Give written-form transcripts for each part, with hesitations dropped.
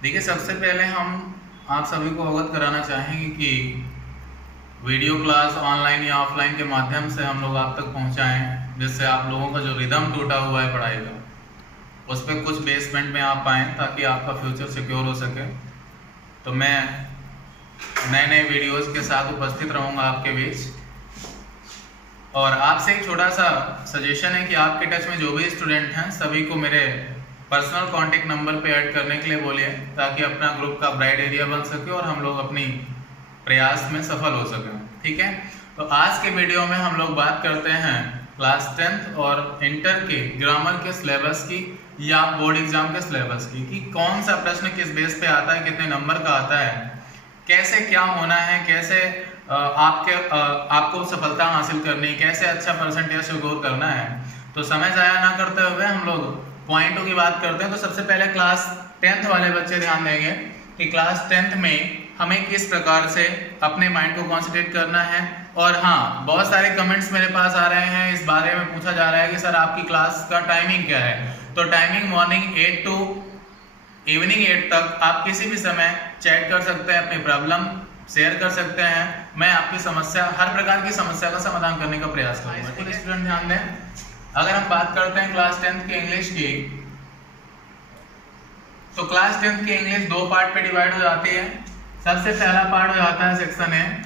देखिए, सबसे पहले हम आप सभी को अवगत कराना चाहेंगे कि वीडियो क्लास ऑनलाइन या ऑफलाइन के माध्यम से हम लोग आप तक पहुंचाएं, जिससे आप लोगों का जो रिदम टूटा हुआ है पढ़ाई का, उस पर कुछ बेसमेंट में आप पाएँ ताकि आपका फ्यूचर सिक्योर हो सके। तो मैं नए नए वीडियोस के साथ उपस्थित रहूंगा आपके बीच, और आपसे एक छोटा सा सजेशन है कि आपके टच में जो भी स्टूडेंट हैं सभी को मेरे पर्सनल कांटेक्ट नंबर पे ऐड करने के लिए बोलिए, ताकि अपना ग्रुप का ब्राइट एरिया बन सके और हम लोग अपनी प्रयास में सफल हो सकें। ठीक है, तो आज के वीडियो में हम लोग बात करते हैं क्लास 10th और इंटर के ग्रामर के सिलेबस की या बोर्ड एग्जाम के सिलेबस की, कि कौन सा प्रश्न किस बेस पे आता है, कितने नंबर का आता है, कैसे क्या होना है, कैसे आपको सफलता हासिल करनी, कैसे अच्छा परसेंटेज स्कोर करना है। तो समय ज़ाया ना करते हुए हम लोग पॉइंटों की बात करते हैं। तो सबसे पहले क्लास 10th वाले बच्चे ध्यान देंगे कि क्लास 10th में हमें किस प्रकार से अपने माइंड को कॉन्सेंट्रेट करना है। और हाँ, बहुत सारे कमेंट्स मेरे पास आ रहे हैं, इस बारे में पूछा जा रहा है कि सर आपकी क्लास का टाइमिंग क्या है। तो टाइमिंग मॉर्निंग 8 टू इवनिंग 8 तक आप किसी भी समय चैट कर सकते हैं, अपनी प्रॉब्लम शेयर कर सकते हैं। मैं आपकी समस्या, हर प्रकार की समस्या का समाधान करने का प्रयास करूंगा। ठीक है स्टूडेंट, ध्यान दें। अगर हम बात करते हैं क्लास 10th की इंग्लिश की, तो क्लास 10th की इंग्लिश दो पार्ट पे डिवाइड हो जाती है। सबसे पहला पार्ट हो जाता है सेक्शन ए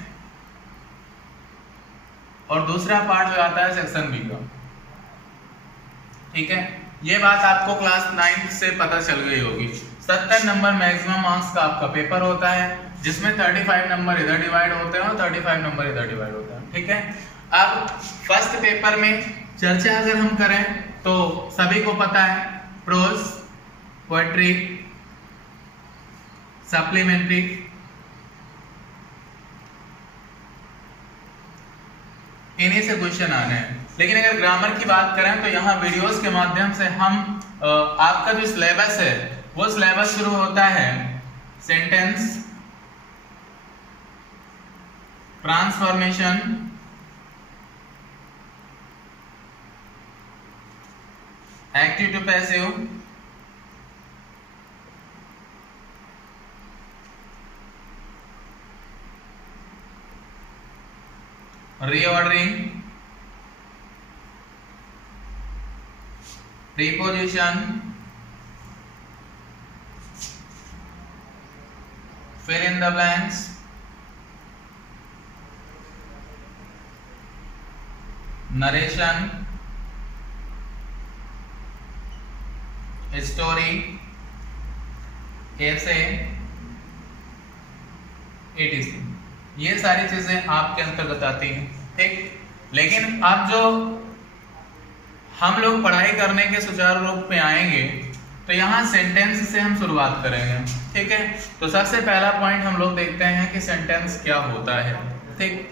और दूसरा पार्ट हो जाता है सेक्शन बी का। ठीक है, ये बात आपको क्लास 9th से पता चल गई होगी। 70 नंबर मैक्सिमम मार्क्स का आपका पेपर होता है, जिसमें 35 नंबर इधर डिवाइड होते हैं और 35 नंबर इधर डिवाइड होते हैं। ठीक है, अब फर्स्ट पेपर में चर्चा अगर हम करें तो सभी को पता है प्रोज, पोएट्री, सप्लीमेंट्री, इन्हीं से क्वेश्चन आने हैं। लेकिन अगर ग्रामर की बात करें तो यहाँ वीडियोस के माध्यम से हम आपका जो सिलेबस है वो सिलेबस शुरू होता है sentence, transformation, active to passive, reordering, preposition, fill in the blanks, narration, story, ऐसे, etc। ये सारी चीजें आपके अंतर्गत आती हैं। ठीक, लेकिन अब जो हम लोग पढ़ाई करने के सुचारू रूप में आएंगे तो यहाँ सेंटेंस से हम शुरुआत करेंगे। ठीक है, तो सबसे पहला पॉइंट हम लोग देखते हैं कि सेंटेंस क्या होता है। ठीक,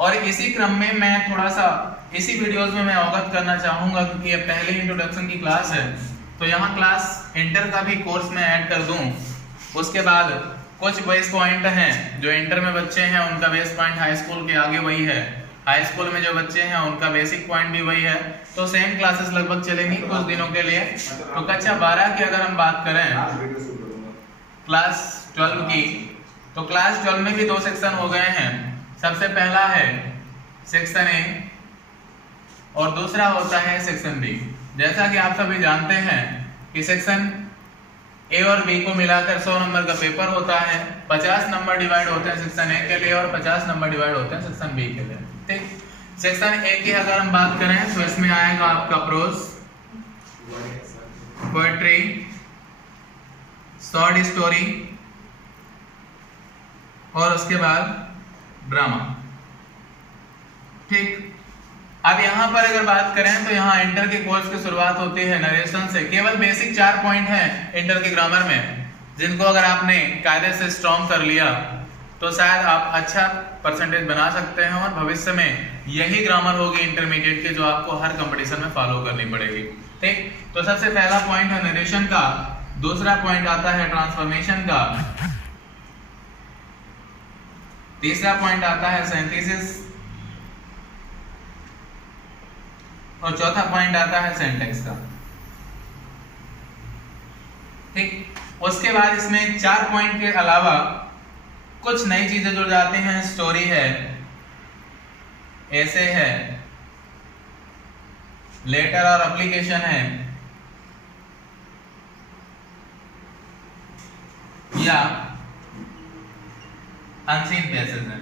और इसी क्रम में मैं थोड़ा सा इसी वीडियोस में मैं अवगत करना चाहूंगा, क्योंकि ये पहली इंट्रोडक्शन की क्लास है, तो यहाँ क्लास इंटर का भी कोर्स में ऐड कर दूं। उसके बाद कुछ बेस पॉइंट हैं जो इंटर में बच्चे हैं उनका बेस पॉइंट हाई स्कूल के आगे वही है, हाई स्कूल में जो बच्चे हैं उनका बेसिक पॉइंट भी वही है। तो सेम क्लासेस लगभग चलेंगी कुछ दिनों के लिए। तो कक्षा 12 की अगर हम बात करें क्लास 12 की, तो क्लास 12 में भी दो सेक्शन हो गए हैं। सबसे पहला है सेक्शन ए और दूसरा होता है सेक्शन बी। जैसा कि आप सभी जानते हैं कि सेक्शन ए और बी को मिलाकर 100 नंबर का पेपर होता है। 50 नंबर डिवाइड होते हैं सेक्शन ए के लिए और 50 नंबर डिवाइड होते हैं सेक्शन बी के लिए। ठीक, सेक्शन ए की अगर हम बात करें तो इसमें आएगा आपका प्रोज, पोएट्री, शॉर्ट स्टोरी और उसके बाद ड्रामा। ठीक, अब यहाँ पर अगर बात करें तो यहाँ इंटर के कोर्स की शुरुआत होती है नरेशन से। केवल बेसिक 4 पॉइंट हैं इंटर के ग्रामर में, जिनको अगर आपने कायदे से स्ट्रॉन्ग कर लिया तो शायद आप अच्छा परसेंटेज बना सकते हैं, और भविष्य में यही ग्रामर होगी इंटरमीडिएट की जो आपको हर कंपटीशन में फॉलो करनी पड़ेगी। ठीक, तो सबसे पहला पॉइंट है नरेशन का, दूसरा पॉइंट आता है ट्रांसफॉर्मेशन का, तीसरा पॉइंट आता है सिंथेसिस और चौथा पॉइंट आता है सिंटैक्स का। ठीक, उसके बाद इसमें 4 पॉइंट के अलावा कुछ नई चीजें जुड़ जाती हैं। स्टोरी है, ऐसे है, लेटर और एप्लीकेशन है, या अनसीन पैसेज है।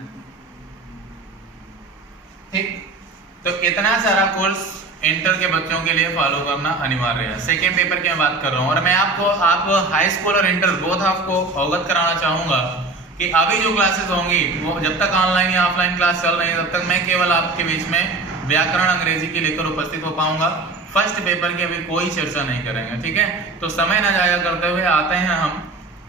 ठीक, तो इतना सारा कोर्स इंटर के बच्चों के लिए फॉलो करना अनिवार्य है। सेकेंड पेपर की मैं बात कर रहा हूँ, और मैं आप हाई स्कूल और इंटर बोथ आपको अवगत कराना चाहूंगा कि अभी जो क्लासेस होंगी वो जब तक ऑनलाइन या ऑफलाइन क्लास चल रही है तब तक मैं केवल आपके बीच में व्याकरण अंग्रेजी की लेकर उपस्थित हो पाऊंगा। फर्स्ट पेपर की अभी कोई चर्चा नहीं करेंगे, ठीक है। तो समय न जाया करते हुए आते हैं हम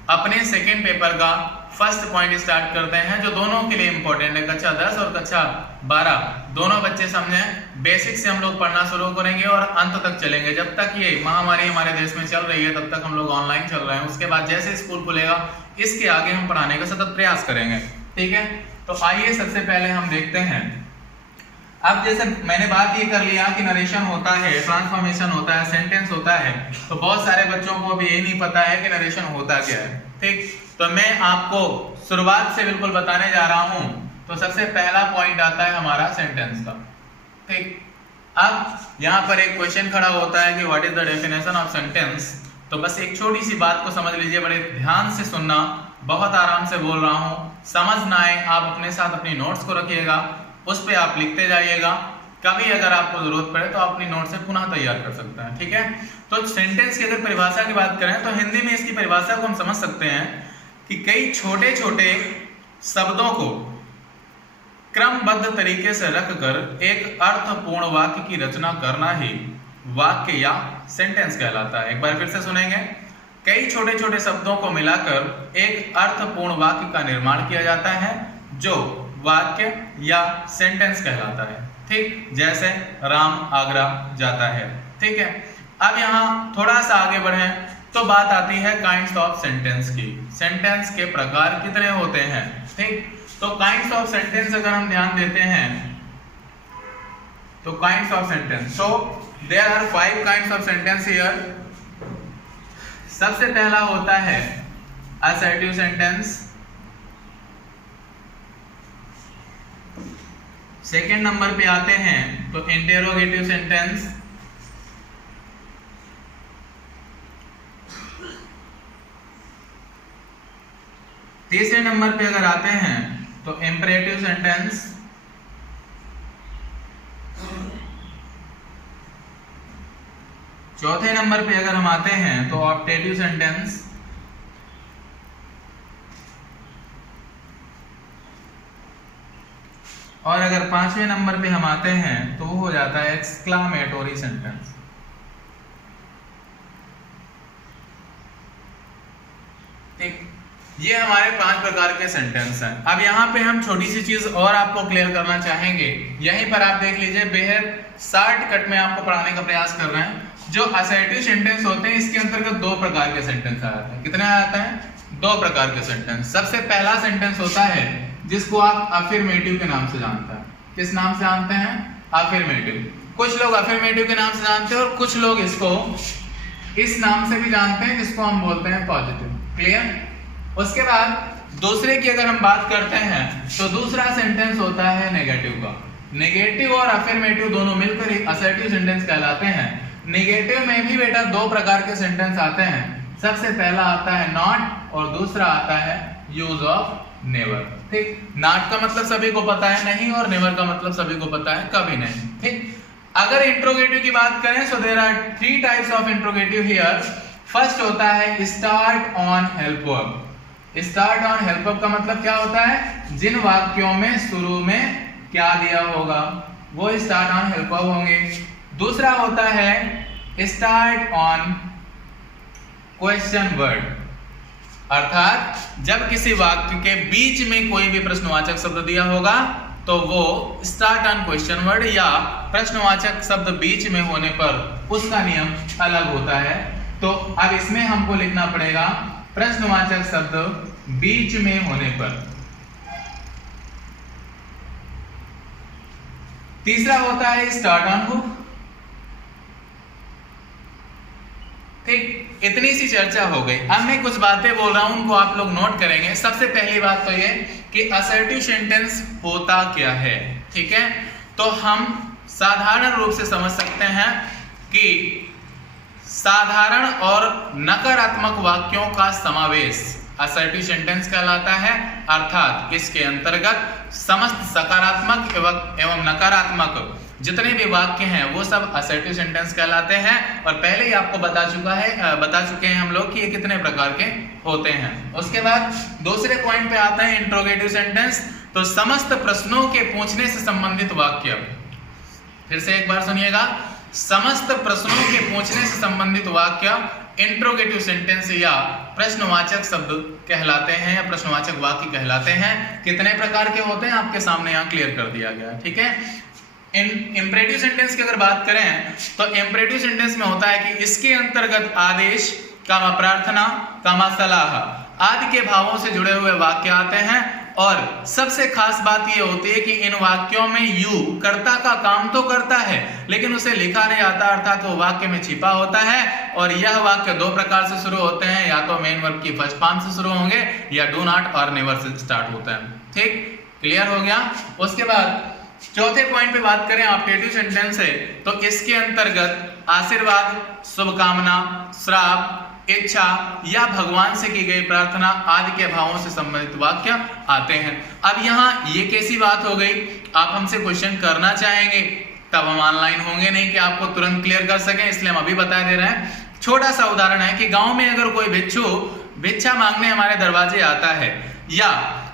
अपने सेकेंड पेपर का फर्स्ट पॉइंट स्टार्ट करते हैं, जो दोनों के लिए इंपॉर्टेंट है। कक्षा 10 और कक्षा 12 दोनों बच्चे समझें। बेसिक से हम लोग पढ़ना शुरू करेंगे और अंत तक चलेंगे। जब तक ये महामारी हमारे देश में चल रही है तब तक हम लोग ऑनलाइन चल रहे हैं। उसके बाद जैसे स्कूल खुलेगा इसके आगे हम पढ़ाने का सतत प्रयास करेंगे, ठीक है। तो आइए सबसे पहले हम देखते हैं। अब जैसे मैंने बात ये कर लिया कि नरेशन होता है, ट्रांसफॉर्मेशन होता है, सेंटेंस होता है, तो बहुत सारे बच्चों को अभी यही नहीं पता है कि नरेशन होता क्या है, ठीक। तो मैं आपको शुरुआत से बिल्कुल बताने जा रहा हूं। तो सबसे पहला पॉइंट आता है हमारा सेंटेंस का, ठीक। अब यहां पर एक क्वेश्चन खड़ा होता है कि what is the definition of sentence. तो बस एक छोटी सी बात को समझ लीजिए, बड़े ध्यान से सुनना, बहुत आराम से बोल रहा हूं, समझ ना आए आप अपने साथ अपनी नोट्स को रखिएगा, उस पर आप लिखते जाइएगा। कभी अगर आपको जरूरत पड़े तो अपनी नोट से पुनः तैयार कर सकते हैं, ठीक है। तो सेंटेंस की अगर परिभाषा की बात करें तो हिंदी में इसकी परिभाषा को हम समझ सकते हैं कि कई छोटे छोटे शब्दों को क्रमबद्ध तरीके से रखकर एक अर्थपूर्ण वाक्य की रचना करना ही वाक्य या सेंटेंस कहलाता है। एक बार फिर से सुनेंगे। कई छोटे छोटे शब्दों को मिलाकर एक अर्थपूर्ण वाक्य का निर्माण किया जाता है जो वाक्य या सेंटेंस कहलाता है, ठीक। जैसे राम आगरा जाता है, ठीक है। अब यहाँ थोड़ा सा आगे बढ़े तो बात आती है काइंड्स ऑफ सेंटेंस की। सेंटेंस के प्रकार कितने होते हैं, ठीक। तो काइंड्स ऑफ सेंटेंस अगर हम ध्यान देते हैं तो kinds of sentence, so there are 5 kinds of sentence here. सबसे पहला होता है असर्टिव सेंटेंस, सेकेंड नंबर पे आते हैं तो इंटेरोगेटिव सेंटेंस, तीसरे नंबर पे अगर आते हैं तो इंपरेटिव सेंटेंस, चौथे नंबर पे अगर हम आते हैं तो ऑप्टेटिव सेंटेंस, और अगर पांचवें नंबर पे हम आते हैं तो वो हो जाता है एक्सक्लामेटोरी सेंटेंस, ठीक। ये हमारे 5 प्रकार के सेंटेंस हैं। अब यहाँ पे हम छोटी सी चीज और आपको क्लियर करना चाहेंगे, यहीं पर आप देख लीजिए, बेहद शॉर्टकट में आपको पढ़ाने का प्रयास कर रहे हैं। जो असर्टिव सेंटेंस होते हैं इसके अंतर्गत 2 प्रकार के सेंटेंस आ जाते हैं। कितने आ जाते हैं? 2 प्रकार के सेंटेंस। सबसे पहला सेंटेंस होता है जिसको आप अफर्मेटिव के नाम से जानते हैं। किस नाम से जानते हैं? अफर्मेटिव। कुछ लोग अफर्मेटिव के नाम से जानते हैं और कुछ लोग इसको इस नाम से भी जानते हैं जिसको हम बोलते हैं पॉजिटिव। क्लियर? उसके बाद दूसरे की अगर हम बात करते हैं तो दूसरा सेंटेंस होता है नेगेटिव का। नेगेटिव और अफर्मेटिव दोनों मिलकर एक असर्टिव सेंटेंस कहलाते हैं। नेगेटिव में भी बेटा 2 प्रकार के सेंटेंस आते हैं। सबसे पहला आता है नॉट और दूसरा आता है यूज ऑफ नेवर, ठीक। नॉट का मतलब सभी को पता है नहीं, और नेवर का मतलब सभी को पता है कभी नहीं, ठीक। अगर इंट्रोगेटिव की बात करें so there are 3 types of interrogative here. First होता है start on help verb. Start on help verb का मतलब क्या होता है? जिन वाक्यों में शुरू में क्या दिया होगा वो स्टार्ट ऑन हेल्प वर्ब होंगे। दूसरा होता है स्टार्ट ऑन क्वेश्चन वर्ड, अर्थात जब किसी वाक्य के बीच में कोई भी प्रश्नवाचक शब्द दिया होगा तो वो स्टार्ट ऑन क्वेश्चन वर्ड, या प्रश्नवाचक शब्द बीच में होने पर उसका नियम अलग होता है। तो अब इसमें हमको लिखना पड़ेगा प्रश्नवाचक शब्द बीच में होने पर। तीसरा होता है स्टार्ट ऑन हुक, ठीक। इतनी सी चर्चा हो गई। अब मैं कुछ बातें बोल रहा हूं, उनको आप लोग नोट करेंगे। सबसे पहली बात तो ये कि असर्टिव सेंटेंस होता क्या है, ठीक है। तो हम साधारण रूप से समझ सकते हैं कि साधारण और नकारात्मक वाक्यों का समावेश असर्टिव सेंटेंस कहलाता है, अर्थात इसके अंतर्गत समस्त सकारात्मक एवं नकारात्मक जितने भी वाक्य हैं वो सब असर्टिव सेंटेंस कहलाते हैं। और पहले ही आपको बता चुके हैं हम लोग कि ये कितने प्रकार के होते हैं। उसके बाद दूसरे पॉइंट पे आते हैं इंट्रोगेटिव सेंटेंस। तो समस्त प्रश्नों के पूछने से संबंधित वाक्य, फिर से एक बार सुनिएगा, समस्त प्रश्नों के पूछने से संबंधित वाक्य इंट्रोगेटिव सेंटेंस या प्रश्नवाचक शब्द कहलाते हैं या प्रश्नवाचक वाक्य कहलाते हैं। कितने प्रकार के होते हैं आपके सामने यहाँ क्लियर कर दिया गया, ठीक है। इंपरेटिव सेंटेंस की अगर बात करें तो इंपरेटिव सेंटेंस में होता है कि इसके अंतर्गत आदेश, कामा प्रार्थना, कामा सलाह आदि के भावों से जुड़े हुए वाक्य आते हैं। और सबसे खास बात यह होती है कि इन वाक्यों में यू कर्ता का काम तो करता है लेकिन उसे लिखा नहीं आता, अर्थात वो वाक्य में छिपा होता है। और यह वाक्य दो प्रकार से शुरू होते हैं, या तो मेन वर्ब की फर्स्ट फॉर्म से शुरू होंगे या डू नॉट और नेवर से स्टार्ट होता है, ठीक, क्लियर हो गया। उसके बाद चौथे पॉइंट पे बात करें ऑप्टेटिव सेंटेंस है, तो इसके अंतर्गत आशीर्वाद, शुभकामना, श्राप, इच्छा या भगवान से की गई प्रार्थना आदि के भावों से संबंधित वाक्य आते हैं। अब यहाँ ये कैसी बात हो गई, आप हमसे क्वेश्चन करना चाहेंगे तब हम ऑनलाइन होंगे नहीं कि आपको तुरंत क्लियर कर सकें, इसलिए हम अभी बता दे रहे हैं। छोटा सा उदाहरण है कि गांव में अगर कोई भिक्षु भिक्षा मांगने हमारे दरवाजे आता है या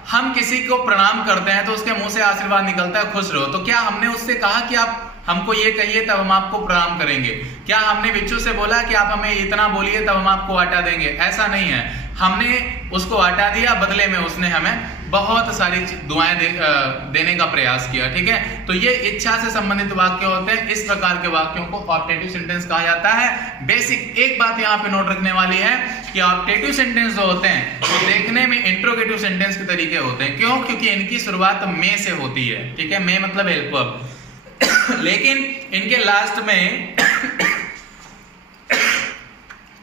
हम किसी को प्रणाम करते हैं तो उसके मुंह से आशीर्वाद निकलता है खुश रहो, तो क्या हमने उससे कहा कि आप हमको ये कहिए तब हम आपको प्रणाम करेंगे? क्या हमने भिक्षु से बोला कि आप हमें इतना बोलिए तब हम आपको आटा देंगे? ऐसा नहीं है। हमने उसको आटा दिया, बदले में उसने हमें बहुत सारी दुआएं देने का प्रयास किया, ठीक है। तो ये इच्छा से संबंधित वाक्य होते हैं। इस प्रकार के वाक्यों को ऑप्टेटिव सेंटेंस कहा जाता है। बेसिक एक बात यहाँ पे नोट रखने वाली है कि ऑप्टेटिव सेंटेंस जो होते हैं वो देखने में इंट्रोगेटिव सेंटेंस के तरीके होते हैं। क्यों? क्योंकि इनकी शुरुआत में से होती है, ठीक है। में मतलब हेल्प वर्ब, लेकिन इनके लास्ट में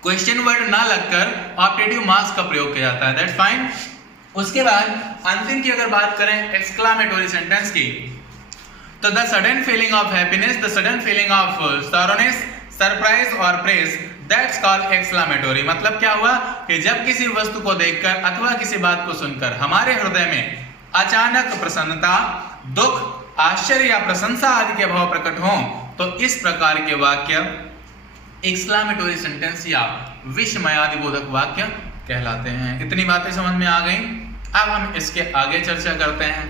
क्वेश्चन वर्ड ना लगकर ऑप्टेटिव मार्क्स का प्रयोग किया जाता है, दैट्स फाइन। उसके बाद अंतिम की अगर बात करें एक्सक्लामेटोरी सेंटेंस की, तो the sudden feeling of happiness, the sudden feeling of sadness, surprise और प्रेज, दैट्स कॉल्ड एक्सक्लामेटोरी। मतलब क्या हुआ कि जब किसी वस्तु को देखकर अथवा किसी बात को सुनकर हमारे हृदय में अचानक प्रसन्नता, दुख, आश्चर्य या प्रशंसा आदि के भाव प्रकट हों तो इस प्रकार के वाक्य एक्सक्लामेटोरी सेंटेंस या विस्मयादिबोधक वाक्य कहलाते हैं। इतनी बातें समझ में आ गई। अब हम इसके आगे चर्चा करते हैं।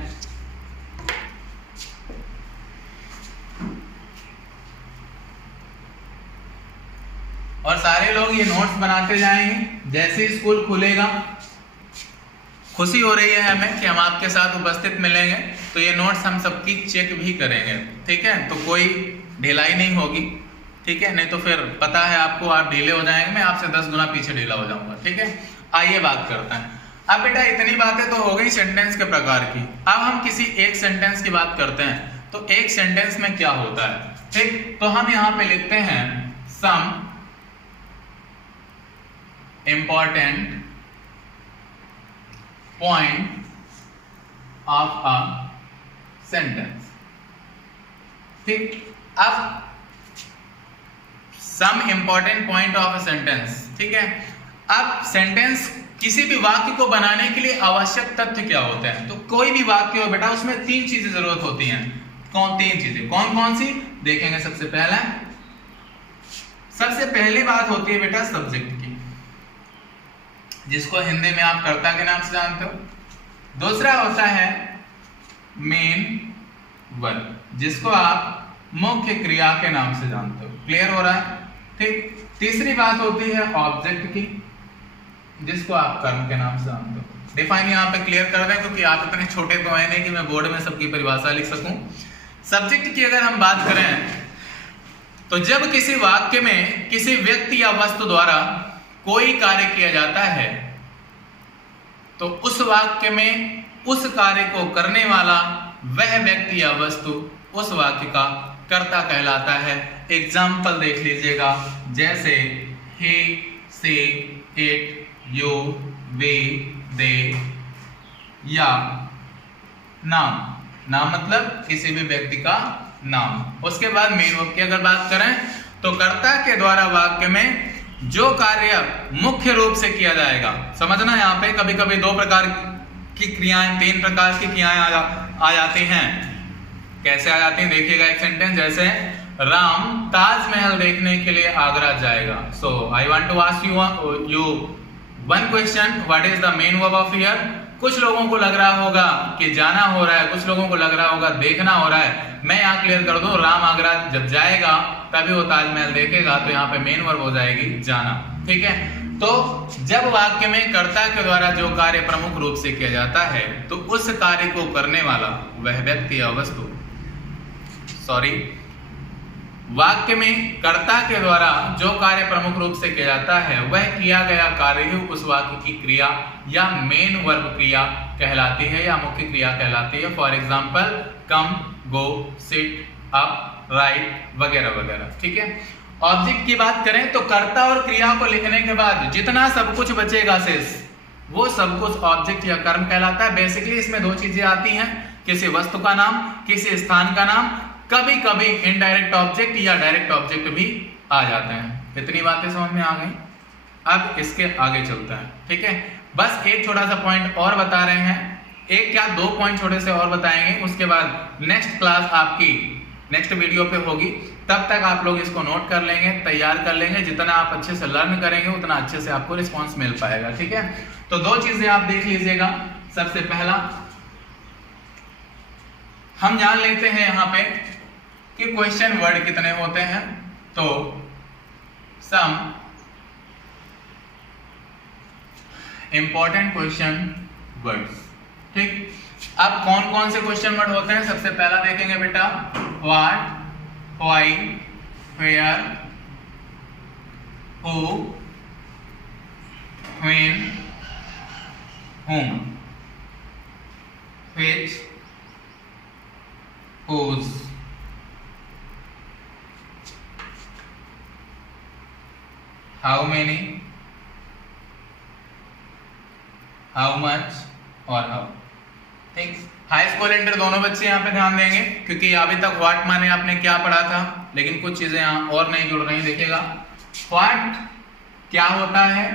और सारे लोग ये नोट्स बनाते जाएंगे। जैसे ही स्कूल खुलेगा, खुशी हो रही है हमें कि हम आपके साथ उपस्थित मिलेंगे, तो ये नोट्स हम सबकी चेक भी करेंगे, ठीक है। तो कोई ढिलाई नहीं होगी, ठीक है। नहीं तो फिर पता है आपको, आप ढीले हो जाएंगे, मैं आपसे 10 गुना पीछे ढीला हो जाऊंगा, ठीक है। आइए बात करते हैं। अब बेटा इतनी बातें तो हो गई सेंटेंस के प्रकार की। अब हम किसी एक सेंटेंस की बात करते हैं। तो एक सेंटेंस में क्या होता है, ठीक। तो हम यहाँ पे लिखते हैं some important point of a sentence, ठीक। अब some important point of a sentence, ठीक है। अब सेंटेंस किसी भी वाक्य को बनाने के लिए आवश्यक तथ्य क्या होते हैं? तो कोई भी वाक्य हो बेटा, उसमें 3 चीजें जरूरत होती हैं। तीन चीजें कौन कौन सी देखेंगे? सबसे पहली बात होती है बेटा सब्जेक्ट की, जिसको हिंदी में आप कर्ता के नाम से जानते हो। दूसरा होता है मेन वर्ब, जिसको आप मुख्य क्रिया के नाम से जानते हो। क्लियर हो रहा है, ठीक। तीसरी बात होती है ऑब्जेक्ट की, जिसको आप कर्म के नाम से जानते हो। डिफाइन यहाँ पे क्लियर कर दें, क्योंकि आप इतने छोटे तो है नहीं कि मैं बोर्ड में सबकी परिभाषा लिख सकूं। सब्जेक्ट की अगर हम बात करें तो जब किसी वाक्य में किसी व्यक्ति या वस्तु द्वारा कोई कार्य किया जाता है तो उस वाक्य में उस कार्य को करने वाला वह व्यक्ति या वस्तु उस वाक्य का कर्ता कहलाता है। एग्जाम्पल देख लीजिएगा, जैसे he से, इट, यू, वे, दे या नाम। नाम मतलब किसी भी व्यक्ति का नाम। उसके बाद मेन वर्ब की अगर बात करें तो कर्ता के द्वारा वाक्य में जो कार्य मुख्य रूप से किया जाएगा। समझना यहाँ पे कभी कभी दो प्रकार की क्रियाएं, तीन प्रकार की क्रियाएं आ जाती हैं। कैसे आ जाती हैं देखिएगा एक सेंटेंस, जैसे राम ताजमहल देखने के लिए आगरा जाएगा। So I want to ask you one question, what is the main verb of here. कुछ लोगों को लग रहा होगा कि जाना हो रहा है, कुछ लोगों को लग रहा होगा देखना हो रहा है। मैं यहाँ क्लियर कर दूं, राम आगरा जब जाएगा तभी वो ताजमहल देखेगा, तो यहाँ पे मेन वर्ब हो जाएगी जाना। ठीक है, तो जब वाक्य में कर्ता के द्वारा जो कार्य प्रमुख रूप से किया जाता है तो उस कार्य को करने वाला वह व्यक्ति या वस्तु, वाक्य में कर्ता के द्वारा जो कार्य प्रमुख रूप से किया जाता है वह किया गया कार्य ही उस वाक्य की क्रिया या मेन वर्ब क्रिया कहलाती है या मुख्य क्रिया कहलाती है। For example come, go, sit, up, write वगैरह वगैरह। ठीक है, ऑब्जेक्ट की बात करें तो कर्ता और क्रिया को लिखने के बाद जितना सब कुछ बचेगा शेष, वो सब कुछ ऑब्जेक्ट या कर्म कहलाता है। बेसिकली इसमें दो चीजें आती हैं, किसी वस्तु का नाम, किसी स्थान का नाम, कभी कभी इनडायरेक्ट ऑब्जेक्ट या डायरेक्ट ऑब्जेक्ट भी आ जाते हैं। इतनी बातें समझ में आ गई। अब इसके आगे चलता है। ठीक है, बस एक छोटा सा पॉइंट और बता रहे हैं, एक क्या दो पॉइंट छोटे से और बताएंगे। उसके बाद नेक्स्ट क्लास आपकी नेक्स्ट वीडियो पे होगी, तब तक आप लोग इसको नोट कर लेंगे, तैयार कर लेंगे। जितना आप अच्छे से लर्न करेंगे उतना अच्छे से आपको रिस्पॉन्स मिल पाएगा। ठीक है, तो दो चीजें आप देख लीजिएगा। सबसे पहला हम जान लेते हैं यहाँ पे कि क्वेश्चन वर्ड कितने होते हैं। तो सम इंपॉर्टेंट क्वेश्चन वर्ड्स। ठीक, अब कौन कौन से क्वेश्चन वर्ड होते हैं सबसे पहला देखेंगे बेटा, what, why, where, who, when, whom, which, whose, how many, how much और how। ठीक, हाई स्कूल इंटर दोनों बच्चे यहाँ पे ध्यान देंगे, क्योंकि अभी तक व्हाट माने आपने क्या पढ़ा था, लेकिन कुछ चीजें यहाँ और नहीं जुड़ रही। देखिएगा व्हाट क्या होता है,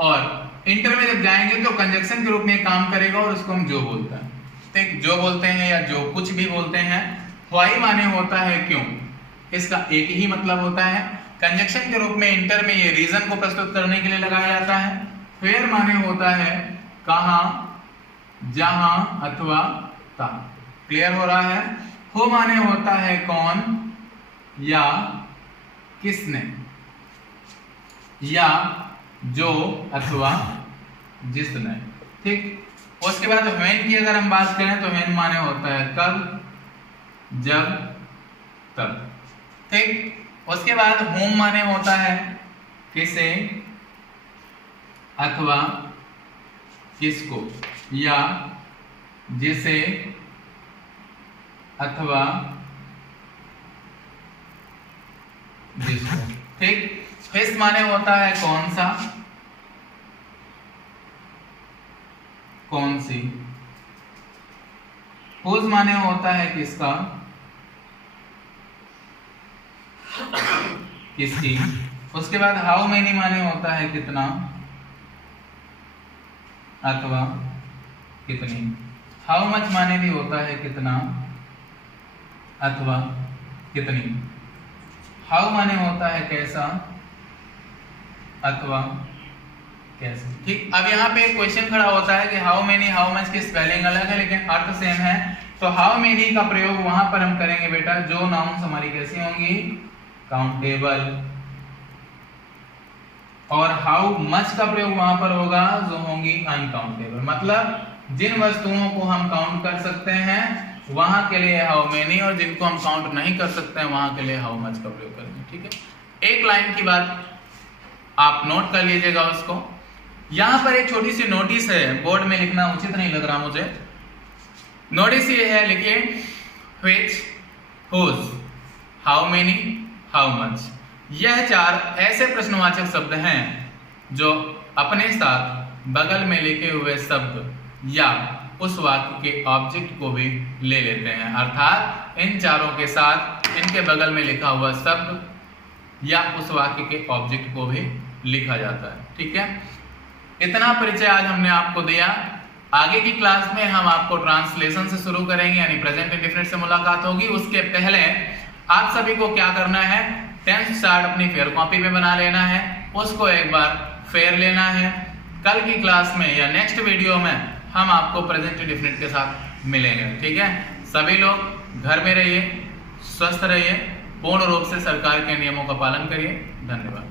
और इंटर में जब जाएंगे तो कंजक्शन के रूप में काम करेगा और उसको हम जो बोलते हैं। ठीक, जो बोलते हैं या जो कुछ भी बोलते हैं। व्हाई माने होता है क्यों, इसका एक ही मतलब होता है। कंजक्शन के रूप में इंटर में ये रीजन को प्रस्तुत करने के लिए लगाया जाता है। वेयर माने होता है कहां, जहां अथवा कहां। क्लियर हो रहा है। हु माने होता है कौन या किसने, या जो अथवा जिसने। ठीक, उसके बाद व्हेन की अगर हम बात करें तो व्हेन माने होता है कब, जब, तब। ठीक, उसके बाद whom माने होता है किसे अथवा किसको, या जिसे अथवा जिसको। ठीक, which माने होता है कौन सा, कौन सी। whose माने होता है किसका, किसकी। उसके बाद हाउ मेनी माने होता है कितना अथवा कितनी। हाउ मच माने भी होता है कितना अथवा कितनी। हाउ माने होता है कैसा अथवा कैसे। ठीक, अब यहाँ पे एक क्वेश्चन खड़ा होता है कि हाउ मेनी हाउ मच की स्पेलिंग अलग है लेकिन अर्थ सेम है। तो हाउ मेनी का प्रयोग वहां पर हम करेंगे बेटा जो नाउन्स हमारी कैसी होंगी, काउंटेबल। और हाउ मच का प्रयोग वहां पर होगा जो होंगी अनकाउंटेबल। मतलब जिन वस्तुओं को हम काउंट कर सकते हैं वहां के लिए हाउ मेनी, और जिनको हम काउंट नहीं कर सकते हैं वहां के लिए हाउ मच का प्रयोग करेंगे। ठीक है, एक लाइन की बात आप नोट कर लीजिएगा उसको। यहां पर एक छोटी सी नोटिस है, बोर्ड में लिखना उचित नहीं लग रहा मुझे। नोटिस ये है, लिखिए which, whose, how many, how much। यह चार ऐसे प्रश्नवाचक शब्द हैं जो अपने साथ बगल में लिखे हुए शब्द या उस वाक्य के ऑब्जेक्ट को भी ले लेते हैं, अर्थात इन चारों के साथ इनके बगल में लिखा हुआ शब्द या उस वाक्य के ऑब्जेक्ट को भी लिखा जाता है। ठीक है, इतना परिचय आज हमने आपको दिया। आगे की क्लास में हम आपको ट्रांसलेशन से शुरू करेंगे, यानी प्रेजेंट इंडेफिनिट से मुलाकात होगी। उसके पहले आप सभी को क्या करना है, टेंस चार्ट अपनी फेयर कॉपी में बना लेना है, उसको एक बार फेयर लेना है। कल की क्लास में या नेक्स्ट वीडियो में हम आपको प्रेजेंट इंडेफिनिट के साथ मिलेंगे। ठीक है, सभी लोग घर में रहिए, स्वस्थ रहिए, पूर्ण रूप से सरकार के नियमों का पालन करिए। धन्यवाद।